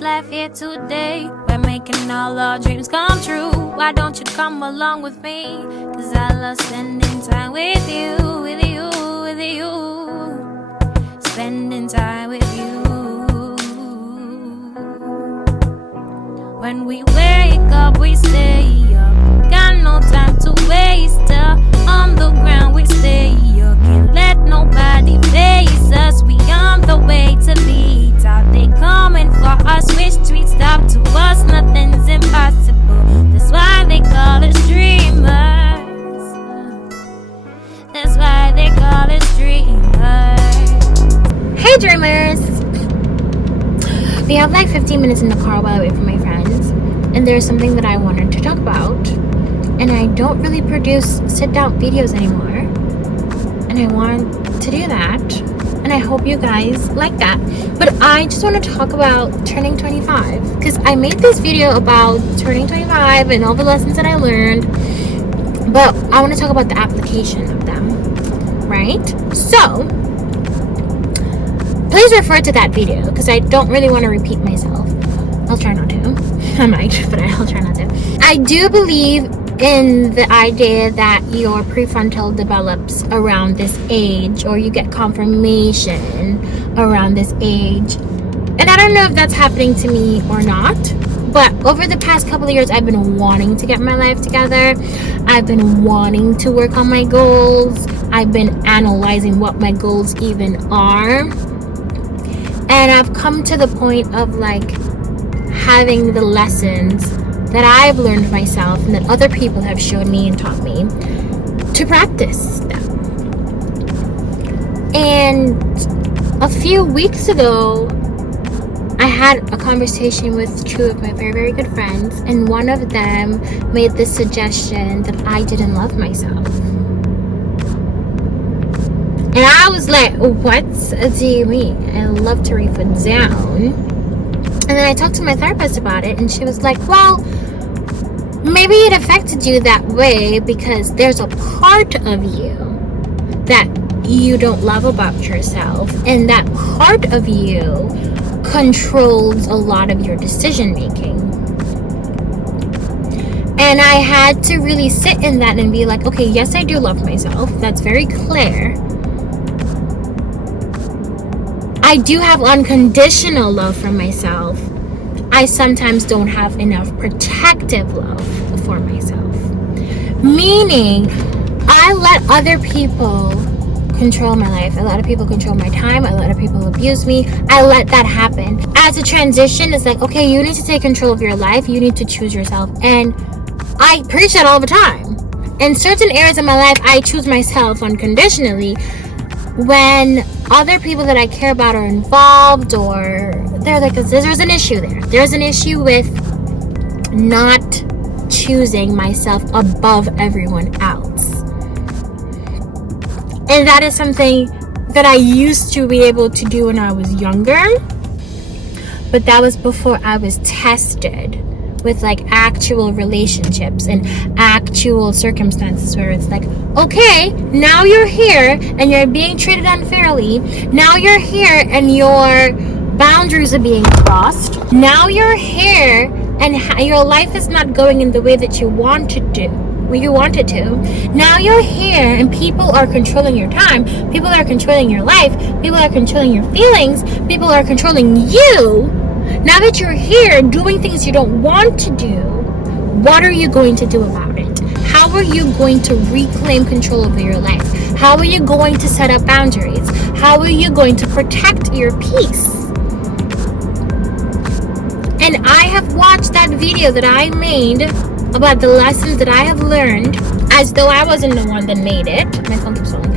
life here today. We're making all our dreams come true. Why don't you come along with me? Cause I love spending time with you, with you, with you. Spending time with you. When we wake up, we stay up. Got no time to waste. On the ground, we stay up. Can't let nobody face us. We on the way to the top. They coming for us. Which street stop to us? Nothing's impossible. That's why they call us dreamers. That's why they call us dreamers. Hey dreamers! We have like 15 minutes in the car while I wait for my friends, and there's something that I wanted to talk about. And I don't really produce sit-down videos anymore, and I want to do that, and I hope you guys like that. But I just want to talk about turning 25, because I made this video about turning 25 and all the lessons that I learned, but I want to talk about the application of them, right? So please refer to that video, because I don't really want to repeat myself. I'll try not to. I might, but I'll try not to. I do believe in the idea that your prefrontal develops around this age, or you get confirmation around this age. And I don't know if that's happening to me or not, but over the past couple of years, I've been wanting to get my life together. I've been wanting to work on my goals. I've been analyzing what my goals even are. And I've come to the point of like having the lessons that I've learned myself and that other people have shown me and taught me to practice them. And a few weeks ago, I had a conversation with two of my very, very good friends, and one of them made the suggestion that I didn't love myself. And I was like, what do you mean? I love Tahrifa down. And then I talked to my therapist about it, and she was like, well, maybe it affected you that way because there's a part of you that you don't love about yourself, and that part of you controls a lot of your decision making. And I had to really sit in that and be like, okay, yes, I do love myself. That's very clear. I do have unconditional love for myself. I sometimes don't have enough protective love for myself. Meaning, I let other people control my life. I let other people control my time. I let other people abuse me. I let that happen. As a transition, it's like, okay, you need to take control of your life. You need to choose yourself. And I preach that all the time. In certain areas of my life, I choose myself unconditionally. When other people that I care about are involved, or they're like, there's an issue there. There's an issue with not choosing myself above everyone else. And that is something that I used to be able to do when I was younger. But that was before I was tested with like actual relationships and actual circumstances where it's like, okay, now you're here and you're being treated unfairly. Now you're here and your boundaries are being crossed. Now you're here and your life is not going in the way that you want to do. You wanted to. Now you're here and people are controlling your time. People are controlling your life. People are controlling your feelings. People are controlling you. Now that you're here doing things you don't want to do, what are you going to do about it? How are you going to reclaim control over your life? How are you going to set up boundaries? How are you going to protect your peace? And I have watched that video that I made about the lessons that I have learned as though I wasn't the one that made it. My phone keeps on.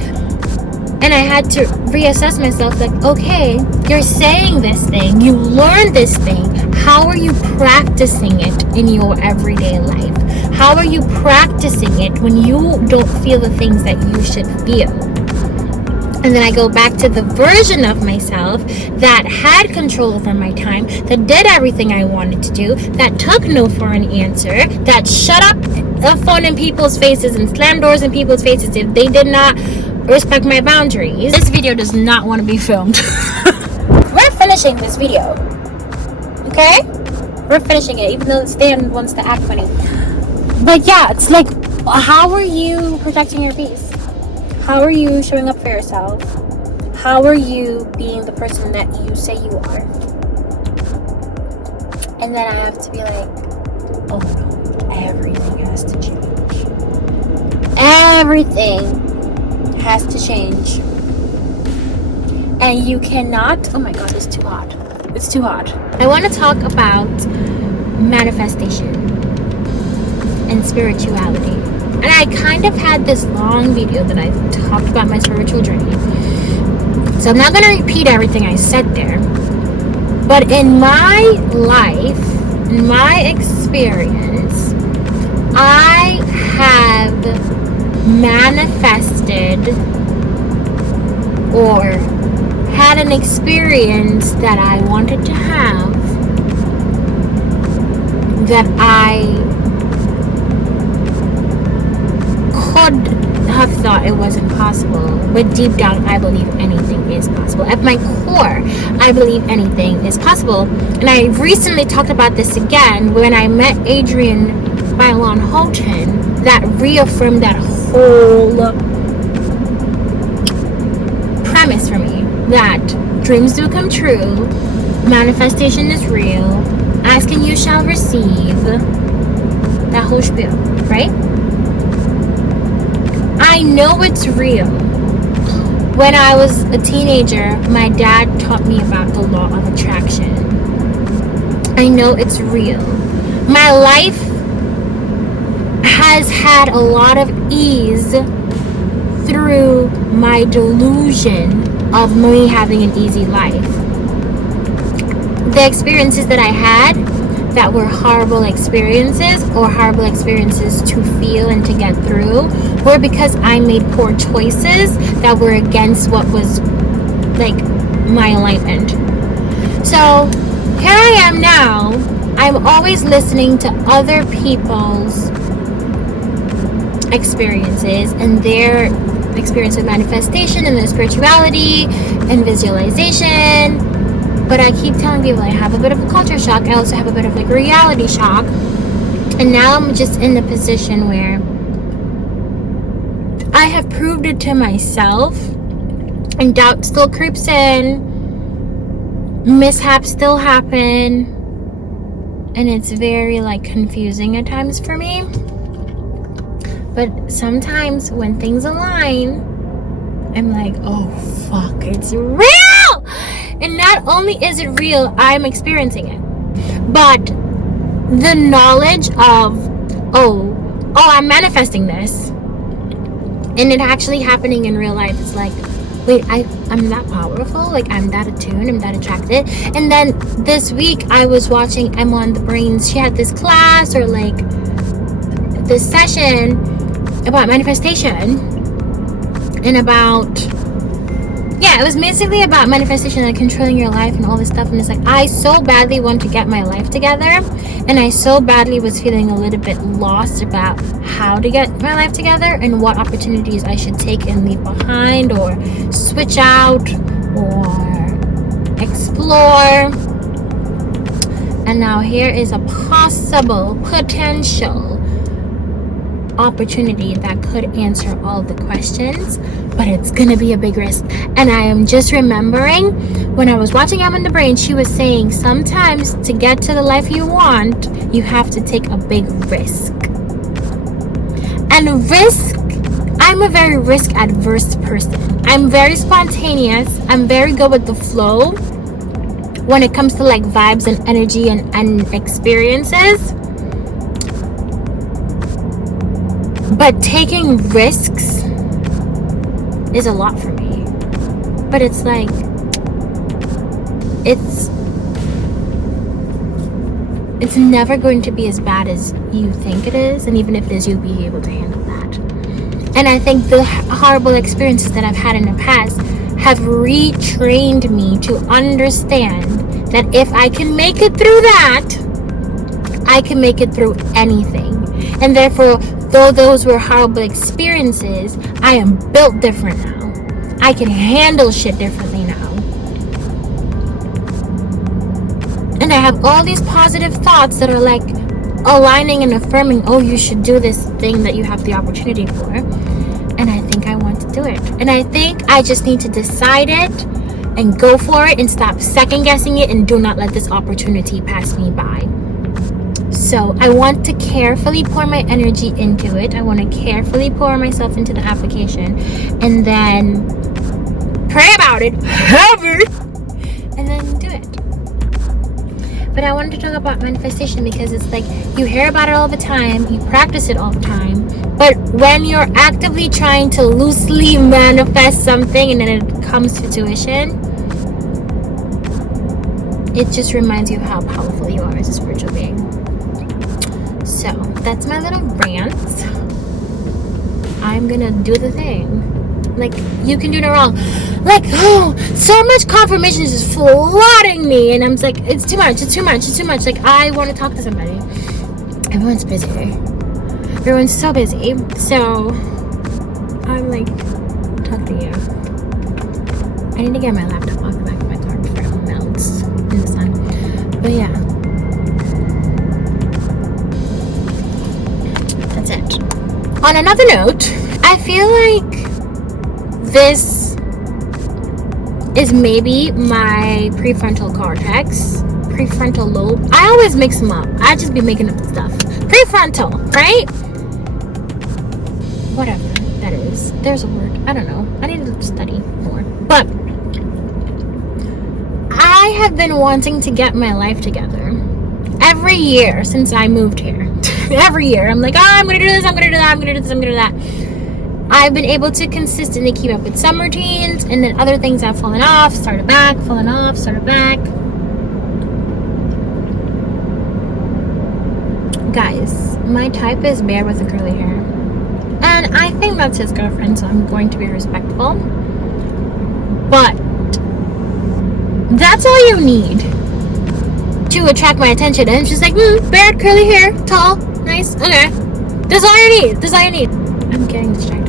And I had to reassess myself like, okay, you're saying this thing, you learned this thing. How are you practicing it in your everyday life? How are you practicing it when you don't feel the things that you should feel? And then I go back to the version of myself that had control over my time, that did everything I wanted to do, that took no for an answer, that shut up the phone in people's faces and slammed doors in people's faces if they did not respect my boundaries. This video does not want to be filmed. We're finishing this video. Okay? We're finishing it, even though Stan wants to act funny. But yeah, it's like, how are you protecting your peace? How are you showing up for yourself? How are you being the person that you say you are? And then I have to be like, oh no, everything has to change. Everything has to change. And you cannot, oh my god, it's too hot. It's too hot. I want to talk about manifestation and spirituality. And I kind of had this long video that I talked about my spiritual journey. So I'm not going to repeat everything I said there. But in my life, in my experience, I have manifested or had an experience that I wanted to have that I could have thought it wasn't possible, but deep down I believe anything is possible. At my core, I believe anything is possible. And I recently talked about this again when I met Adrian Bylon Houghton, that reaffirmed that whole premise for me, that dreams do come true, manifestation is real, ask and you shall receive, that whole spiel, right? I know it's real. When I was a teenager, my dad taught me about the law of attraction. I know it's real. My life has had a lot of ease through my delusion of me having an easy life. The experiences that I had that were horrible experiences or horrible experiences to feel and to get through were because I made poor choices that were against what was like my alignment. So here I am now. I'm always listening to other people's experiences and their experience with manifestation and their spirituality and visualization. But I keep telling people I have a bit of a culture shock. I also have a bit of like a reality shock. And now I'm just in the position where I have proved it to myself. And doubt still creeps in. Mishaps still happen. And it's very like confusing at times for me. But sometimes when things align, I'm like, oh fuck, it's real! And not only is it real, I'm experiencing it. But the knowledge of, oh, I'm manifesting this. And it actually happening in real life. It's like, wait, I'm that powerful? Like, I'm that attuned, I'm that attracted. And then this week, I was watching Emma on the Brains. She had this class or like this session about manifestation. And about... yeah, it was basically about manifestation and controlling your life and all this stuff. And it's like, I so badly want to get my life together. And I so badly was feeling a little bit lost about how to get my life together and what opportunities I should take and leave behind or switch out or explore. And now here is a possible, potential opportunity that could answer all the questions, but it's gonna be a big risk. And I am just remembering when I was watching Em in the Brain, she was saying sometimes to get to the life you want, you have to take a big risk. And risk, I'm a very risk adverse person. I'm very spontaneous. I'm very good with the flow when it comes to like vibes and energy and experiences. But taking risks is a lot for me. But it's like, it's never going to be as bad as you think it is. And even if it is, you'll be able to handle that. And I think the horrible experiences that I've had in the past have retrained me to understand that if I can make it through that, I can make it through anything. And therefore, though those were horrible experiences, I am built different now. I can handle shit differently now. And I have all these positive thoughts that are like aligning and affirming, oh, you should do this thing that you have the opportunity for. And I think I want to do it. And I think I just need to decide it and go for it and stop second guessing it, and do not let this opportunity pass me by. So I want to carefully pour my energy into it. I want to carefully pour myself into the application, and then pray about it, have it, and then do it. But I wanted to talk about manifestation because it's like you hear about it all the time, you practice it all the time, but when you're actively trying to loosely manifest something and then it comes to tuition, it just reminds you of how powerful you are as a spiritual being. So that's my little rant. I'm gonna do the thing. Like, you can do no wrong. Like, oh, so much confirmation is just flooding me, and I'm just like, it's too much. Like, I want to talk to somebody. Everyone's busy. Everyone's so busy. So I'm like, talk to you. I need to get my laptop off the back of my car before it melts in the sun. But yeah, that's it. On another note, I feel like this is maybe my prefrontal cortex, prefrontal lobe. I always mix them up. I just be making up stuff. Prefrontal, right? Whatever that is. There's a word. I don't know. I need to study more. But I have been wanting to get my life together every year since I moved here. Every year. I'm like, oh, I'm going to do this, I'm going to do that, I'm going to do this, I'm going to do that. I've been able to consistently keep up with some routines, and then other things have fallen off, started back, fallen off, started back. Guys, my type is bear with the curly hair. And I think that's his girlfriend, so I'm going to be respectful. But that's all you need to attract my attention. And it's just like, bear, curly hair, tall, nice, okay. That's all you need. That's all you need. I'm getting distracted.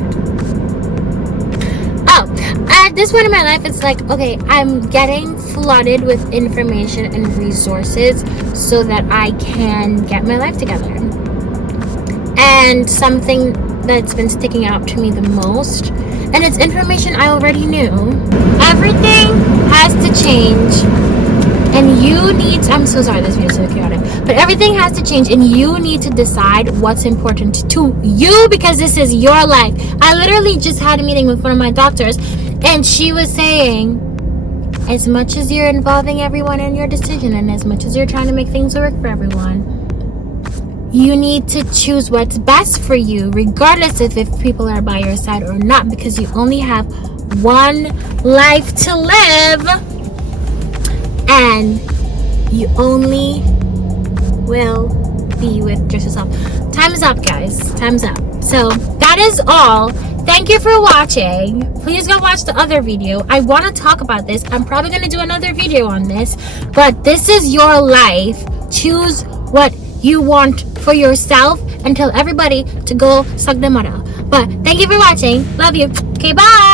Oh, at this point in my life, it's like, okay, I'm getting flooded with information and resources so that I can get my life together. And something that's been sticking out to me the most, and it's information I already knew. Everything has to change, and you need to, I'm so sorry this video is so chaotic, but everything has to change, and you need to decide what's important to you, because this is your life. I literally just had a meeting with one of my doctors, and she was saying, as much as you're involving everyone in your decision, and as much as you're trying to make things work for everyone, you need to choose what's best for you, regardless of if people are by your side or not, because you only have one life to live, and you only will be with just yourself. Time is up, guys. Time's up. So that is all. Thank you for watching. Please go watch the other video. I want to talk about this. I'm probably going to do another video on this, but this is your life. Choose what you want for yourself, and tell everybody to go suck the mother. But thank you for watching. Love you. Okay, bye.